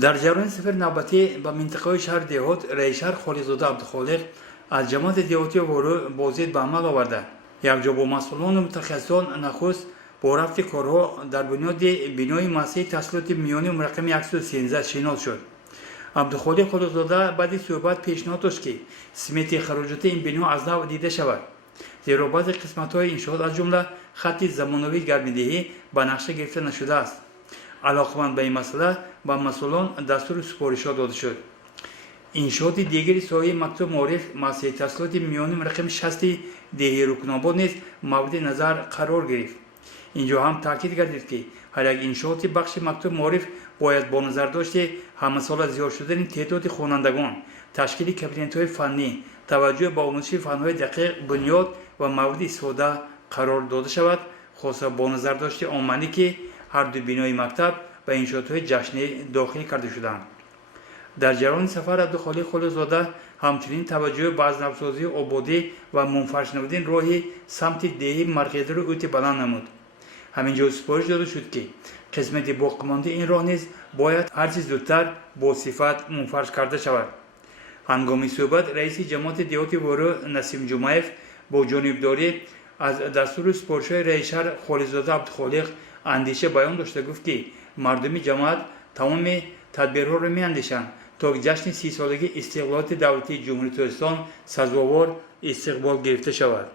در جریان سفر نوبتی به منطقه شهر دهات رئیس شهر خالق‌زاده عبدالخالق از جماعت دهاتی ورو بازدید به عمل آورده. یکجا با مسئولان و متخصصان نخست با رفت کارها در بنیاد بنای مؤسسه تحصیلات میانی رقم 113 شناس شد. عبدالخالق خالق‌زاده بعد صحبت پیشنهاد داشت که سمت خراجات این بنا از نو دیده شود، زیرا بعضی قسمت‌های انشاءات از جمله خط زمانوی گرم‌دهی به نقشه گرفته نشده است. علاقمند به این مسئله به مسئولان دستور سپارشات داده شد. انشاءات دیگری سایه مکتب معارف مؤسسه تحصیلات میانی رقم 60 دهی رکناباد نیز مورد نظر قرار گرفت. اینجا هم تاکید گردید که هر یک انشاءات بخش مکتب معارف باید با نظر داشته همساله زیاد شدن تعداد خوانندگان، تشکیل کابینت‌های فنی، توجه به آموزش فن‌های دقیق، بنیاد و مورد استفاده قرار داده شود، خاصه با نظر داشته آمدی که هر دو بنای مکتب به انشاءات‌های جشنی داخل کرده شدند. در جریان سفر عبدالخالق خالق‌زاده همچنین توجه به از نوسازی آبادی و منفرش نمودن راه سمت دهی مرغدر را اوت بلند نمود. همینجا سپارش داده شد که قسمت باقی‌مانده این راه نیز باید هرچه زودتر با صفت منفرش کرده شود. هنگام صحبت رئیس جماعت دهاتی ورو نسیم جمعیف با جانبداری از دستور سپارش‌های رئیس شهر خالق‌زاده عبدالخالق اندیشه بیان داشته گفت که مردم جماعت تمام تدبیرها را می‌اندیشند تا جشن 30 سالگی استقلال دولتی جمهوری اسلامی سزاوار استقبال گرفته شود.